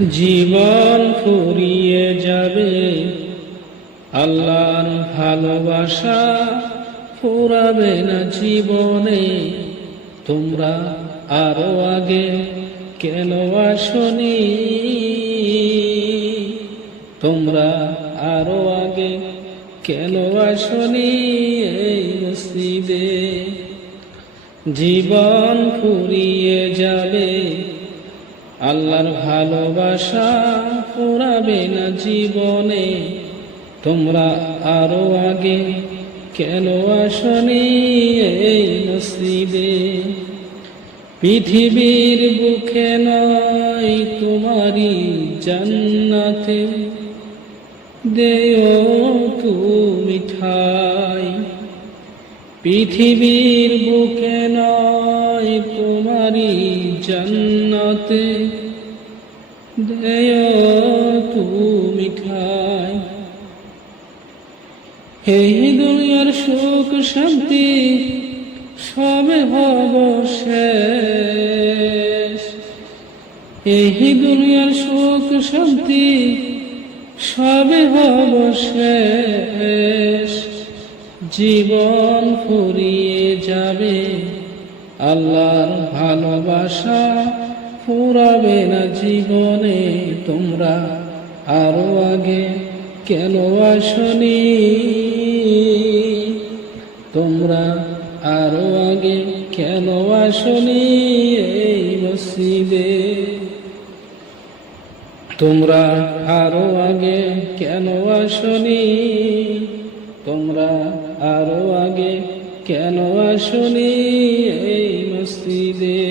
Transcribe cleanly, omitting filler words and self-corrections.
জীবন ফুরিয়ে যাবে, আল্লাহর ভালোবাসা ফুরাবে না জীবনে। তোমরা আরো আগে কেন আসনি? তোমরা আরো আগে কেন আসনি এই মসজিদে? জীবন ফুরিয়ে যাবে, আল্লাহর ভালোবাসা ফুরাবে না জীবনে। তোমরা আরো আগে কেন আসনি এই মসজিদে? পৃথিবীর বুকে নয় তোমারি জান্নাতে দেও তুমি ঠাই। পৃথিবীর বুকে নয় তোমারি জান্নাতে দেও তুমি ঠাই। এই দুনিয়ার সুখ শান্তি সবে হব শেষ। এই দুনিয়ার সুখ শান্তি সবে হব শেষ। জীবন ফুরিয়ে যাবে, আল্লাহর ভালোবাসা ফুরাবে না জীবনে। তোমরা আরো আগে কেন আসনি? তোমরা আরো আগে কেন আসনি এই মসজিদে? তোমরা আরো আগে কেন আসনি? তোমরা আরো আগে কেন আসনি এই মসজিদে?